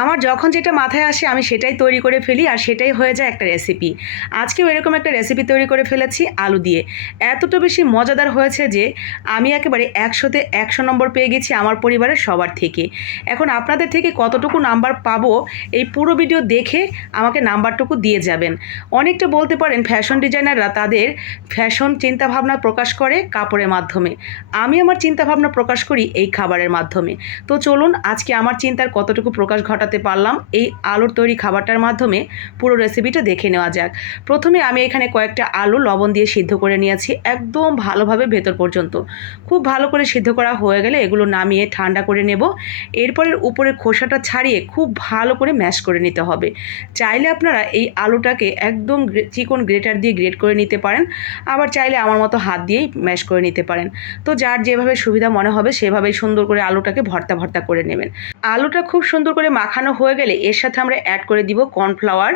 আমার যখন যেটা মাথায় আসে, আমি সেটাই তৈরি করে ফেলি আর সেটাই হয়ে যায় একটা রেসিপি আজকেও এরকম একটা রেসিপি তৈরি করে ফেলেছি আলু দিয়ে। এতটা বেশি মজাদার হয়েছে যে, আমি একেবারে একশোতে একশো নম্বর পেয়ে গেছি আমার পরিবারের সবার থেকে। এখন আপনাদের থেকে কতটুকু নাম্বার পাবো, এই পুরো ভিডিও দেখে আমাকে নাম্বারটুকু দিয়ে যাবেন। অনেকটা বলতে পারেন ফ্যাশন ডিজাইনাররা তাদের ফ্যাশন চিন্তাভাবনা প্রকাশ করে কাপড়ের মাধ্যমে। আমি আমার চিন্তাভাবনা প্রকাশ করি এই খাবারের মাধ্যমে। তো চলুন আজকে আমার চিন্তার কতটুকু প্রকাশ ঘটাতে পারলাম। এই আলুর তৈরি খাবারটার মাধ্যমে পুরো রেসিপিটা দেখে নেওয়া যাক। প্রথমে আমি এখানে কয়েকটা আলু লবণ দিয়ে সিদ্ধ করে নিয়েছি, একদম ভালোভাবে ভেতর পর্যন্ত। খুব ভালো করে সিদ্ধ করা হয়ে গেলে এগুলো নামিয়ে ঠান্ডা করে নেব। এরপরের উপরের খোসাটা ছাড়িয়ে খুব ভালো করে ম্যাশ করে নিতে হবে। চাইলে আপনারা এই আলুটাকে একদম চিকন গ্রেটার দিয়ে গ্রেট করে নিতে পারেন, আবার চাইলে আমার মতো হাত দিয়েই ম্যাশ করে নিতে পারেন। তো যার যেভাবে সুবিধা মনে হবে, সেভাবেই সুন্দর করে আলুটাকে ভর্তা ভর্তা করে নেবেন। আলুটা খুব সুন্দর করে মাখানো হয়ে গেলে এর সাথে আমরা অ্যাড করে দিব কর্নফ্লাওয়ার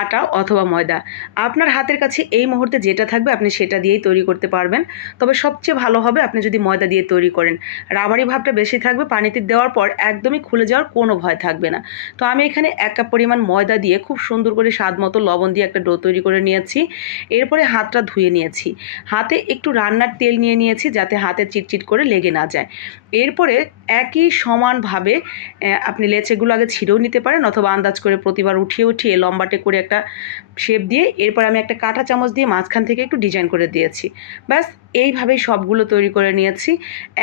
আটা অথবা ময়দা। আপনার হাতের কাছে এই মুহূর্তে যেটা থাকবে আপনি সেটা দিয়েই তৈরি করতে পারবেন। তবে সবচেয়ে ভালো হবে আপনি যদি ময়দা দিয়ে তৈরি করেন। রাবারি ভাবটা বেশি থাকবে, পানিতে দেওয়ার পর একদমই খুলে যাওয়ার কোনো ভয় থাকবে না। তো আমি এখানে এক কাপ পরিমাণ ময়দা দিয়ে খুব সুন্দর করে স্বাদ মতো লবণ দিয়ে একটা ডো তৈরি করে নিয়েছি। এরপরে হাতটা ধুয়ে নিয়েছি। হাতে একটু রান্নার তেল নিয়ে নিয়েছি যাতে হাতে চিটচিট করে লেগে না যায়। এরপরে একই সমানভাবে আপনি লেচেগুলো আগে ছিঁড়েও নিতে পারেন অথবা আন্দাজ করে প্রতিবার উঠিয়ে উঠিয়ে লম্বাটে করে একটা শেপ দিয়ে এরপর আমি একটা কাঁটা চামচ দিয়ে মাঝখান থেকে একটু ডিজাইন করে দিয়েছি। ব্যাস, এইভাবেই সবগুলো তৈরি করে নিয়েছি।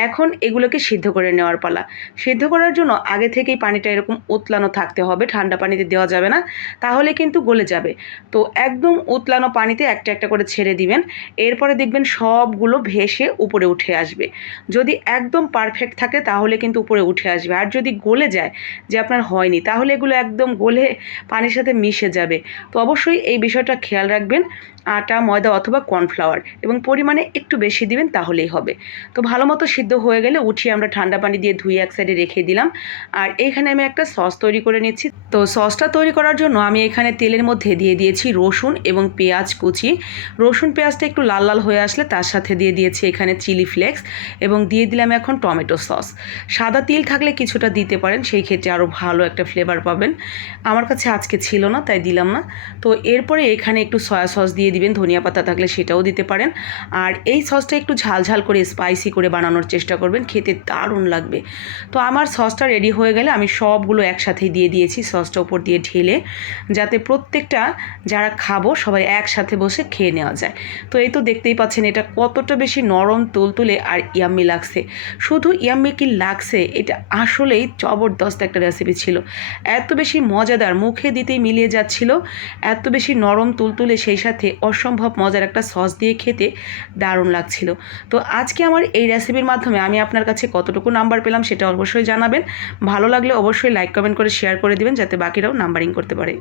এখন এগুলোকে সিদ্ধ করে নেওয়ার পালা। সিদ্ধ করার জন্য আগে থেকেই পানিটা এরকম উতলানো থাকতে হবে, ঠান্ডা পানিতে দেওয়া যাবে না, তাহলে কিন্তু গলে যাবে। তো একদম উতলানো পানিতে একটা একটা করে ছেড়ে দিবেন, এরপরে দেখবেন সবগুলো ভেসে উপরে উঠে আসবে। যদি একদম পারফেক্ট থাকে তাহলে কিন্তু উপরে উঠে আসবে। আর যদি গলে যায়, যে আপনার হয়নি। তাহলে এগুলো একদম গলে পানির সাথে মিশে যাবে। তো অবশ্যই এই বিষয়টা খেয়াল রাখবেন। আটা, ময়দা অথবা কর্নফ্লাওয়ার এবং পরিমাণে একটু বেশি দিবেন তাহলেই হবে। তো ভালো মতো সিদ্ধ হয়ে গেলে উঠিয়ে আমরা ঠান্ডা পানি দিয়ে ধুয়ে এক সাইডে রেখে দিলাম। আর এইখানে আমি একটা সস তৈরি করে নিচ্ছি। তো সসটা তৈরি করার জন্য আমি এখানে তেলের মধ্যে দিয়ে দিয়েছি রসুন এবং পেঁয়াজ কুচি। রসুন পেঁয়াজটা একটু লাল লাল হয়ে আসলে তার সাথে দিয়ে দিয়েছি এখানে চিলি ফ্লেক্স এবং দিয়ে দিলাম এখন টমেটো সস সাদা তিল থাকলে কিছুটা দিতে পারেন, সেই ক্ষেত্রে আরও ভালো একটা ফ্লেভার পাবেন। আমার কাছে আজকে ছিল না, তাই দিলাম না। তো এরপরে এখানে একটু সয়া সস দিয়ে দিবেন, ধনিয়া পাতা থাকলে সেটাও দিতে পারেন। আর এই সসটা একটু ঝাল ঝাল করে স্পাইসি করে বানানোর চেষ্টা করবেন, খেতে দারুণ লাগবে। তো আমার সসটা রেডি হয়ে গেলে আমি সবগুলো একসাথেই দিয়ে দিয়েছি সসটা উপর দিয়ে ঢেলে, যাতে প্রত্যেকটা যারা খাব সবাই একসাথে বসে খেয়ে নেওয়া যায়। তো এই তো দেখতেই পাচ্ছেন এটা কতটা বেশি নরম, তুলতুলে আর ইয়াম্মি লাগছে। শুধু ইয়াম্মি কি লাগছে? এটা আসলেই জবরদস্ত একটা রেসিপি ছিল। এত বেশি মজাদার, মুখে দিতেই মিলিয়ে যাচ্ছিল, এত বেশি নরম, তুলতুলে সেই সাথে অসম্ভব মজার একটা সস দিয়ে খেতে দারুণ লাগছিল। তো আজকে আমার এই রেসিপির মাধ্যমে আমি আপনার কাছে কতটুকু নাম্বার পেলাম সেটা অবশ্যই জানাবেন। ভালো লাগলে অবশ্যই লাইক কমেন্ট করে শেয়ার করে দেবেন যাতে বাকিরাও নাম্বারিং করতে পারে।